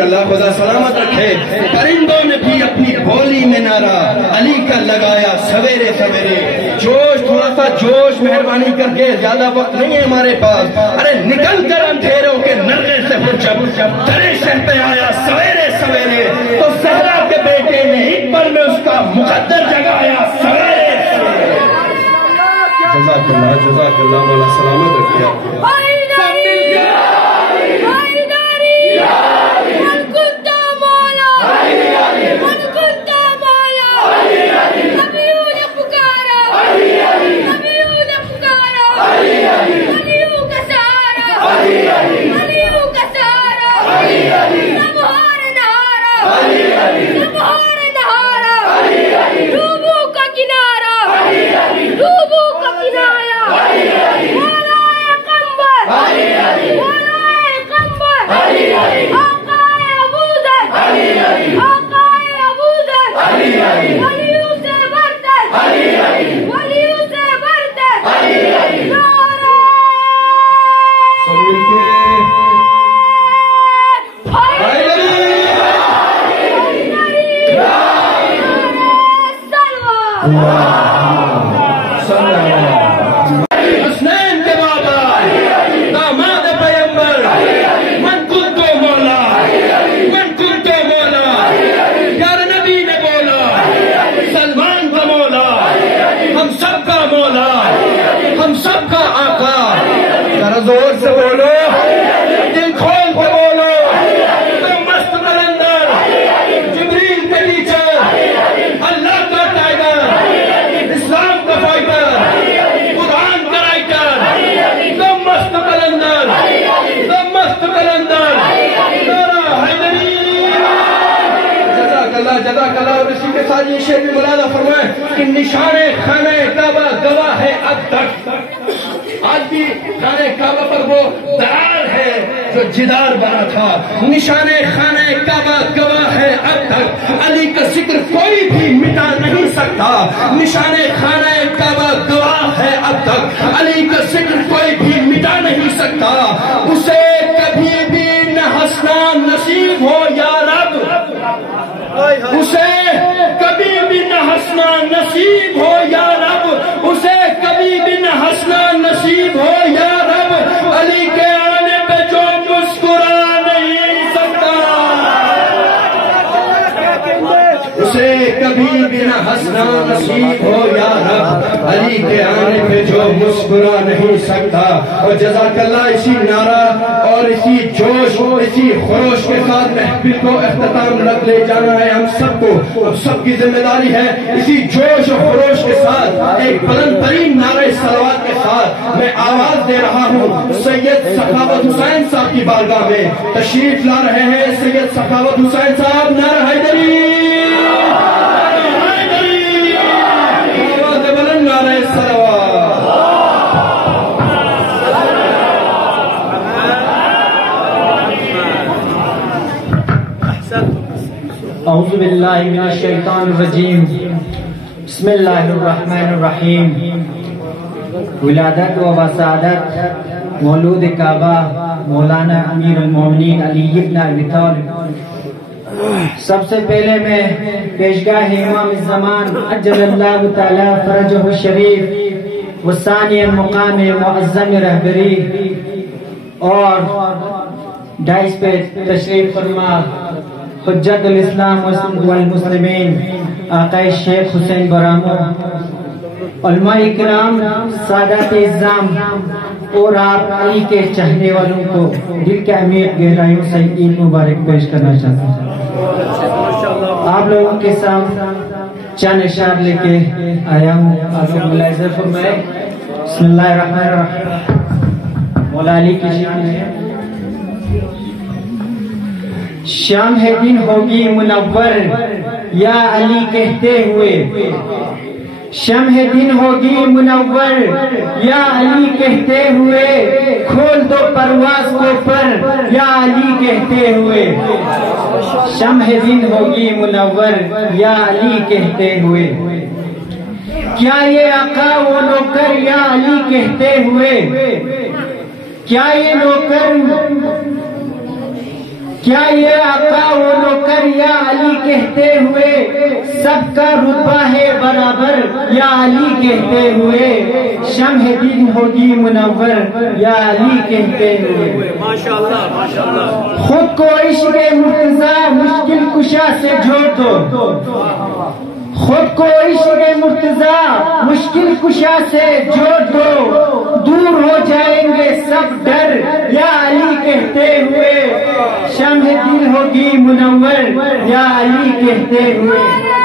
جزاک اللہ، خدا سلامت رکھے۔ پرندوں نے بھی اپنی بولی میں نعرہ علی کا لگایا سویرے سویرے۔ جوش، تھوڑا سا جوش، مہربانی کر کے، زیادہ وقت نہیں ہے ہمارے پاس۔ ارے نکل کر اندھیروں کے نرغے سے وہ جب درے شہ پہ آیا سویرے سویرے، تو زہرا کے بیٹے نے ایک پر میں اس کا مقدر جگایا سویرے سویرے۔ جزاک اللہ، مولا سلامت رکھے آپ کو۔ زور سے بولو، دل کھول کے بولو، تو مست قلندر، جبریل کے ٹیچر، اللہ کا ٹائگر، اسلام کا فائٹر، قرآن کا رائٹر، تو مست قلندر، تو مست قلندر، نعرہ حیدری۔ جزاک اللہ۔ اور اسی کے ساتھ یہ شعر بھی ملازہ فرمائے کہ نشان خانہ کعبہ گواہ ہے اب تک۔ آج بھی خانہ کعبہ پر وہ درار ہے جو جدار بنا تھا۔ نشان خانہ کعبہ گواہ ہے اب تک، علی کا ذکر کوئی بھی مٹا نہیں سکتا۔ نشان خانہ کعبہ گواہ ہے اب تک، علی کا ذکر کوئی بھی مٹا نہیں سکتا۔ اسے کبھی بھی نہ ہنسنا نصیب ہو یا رب، اسے کبھی بھی نہ ہنسنا نصیب ہو یا رب، اسے کبھی بھی نہ ہنسنا نصیب ہو یا رب، علی کے آنے پہ جو مسکرا نہیں سکتا، اسے کبھی بھی نہ ہنسنا نصیب ہو یا رب، علی کے آنے پہ جو مسکرا نہیں سکتا۔ اور جزاک اللہ، اسی نعرہ اور اسی جوش، اسی خروش کے ساتھ محفل کو اختتام تک لے جانا ہے ہم سب کو، ہم سب کی ذمہ داری ہے۔ اسی جوش اور خروش کے ساتھ ایک بلند ترین نعرہ صلوات کے ساتھ میں آواز دے رہا ہوں سید سخاوت حسین صاحب کی بارگاہ میں۔ تشریف لا رہے ہیں سید سخاوت حسین صاحب، نعرہ حیدری، آواز بلند، نعرہ صلوات۔ اعوذ باللہ من الشیطان الرجیم، بسم اللہ الرحمن الرحیم۔ ولادت و وسادت مولود کعبہ مولانا امیر المومنین علی ابن ابی طالب۔ سب سے پہلے میں پیشگاہ امام الزمان عجل اللہ تعالی فرجہ الشریف و ثانی مقام معظم رہبری اور ڈائس پہ تشریف فرما حجت الاسلام والمسلمین آقا شیخ حسین برامو، علماء کرام، سادات اعظام اور آپ علی کے چاہنے والوں کو دل کے عمیق گہرائیوں سے عید مبارک پیش کرنا چاہتا ہوں۔ آپ لوگوں کے سامنے چند اشعار لے کے آیا ہوں، آپ لوگ ملاحظہ فرمائے۔ بسم اللہ الرحمن الرحیم۔ مولا علی کی شان ہے۔ شام ہے دن ہوگی منور یا علی کہتے ہوئے، شمع دن ہوگی منور یا علی کہتے ہوئے، کھول دو پرواز کو پر یا علی کہتے ہوئے، شمع دن ہوگی منور یا علی کہتے ہوئے، کیا یہ آقا وہ نوکر یا علی کہتے ہوئے، کیا یہ نوکر کیا یہ آقا و نوکر یا علی کہتے ہوئے سب کا رتبہ ہے برابر، یا علی کہتے ہوئے شمع دین ہوگی منور، یا علی کہتے ہوئے ماشاءاللہ ماشاءاللہ. خود کو عشق مرتضیٰ مشکل کشا سے جوڑ دو، خود کو عشق مرتضیٰ مشکل کشا سے جوڑ دو، دور ہو جائیں گے سب ڈر، یا علی کہتے ہوئے شمع دل ہوگی منور، یا علی کہتے ہوئے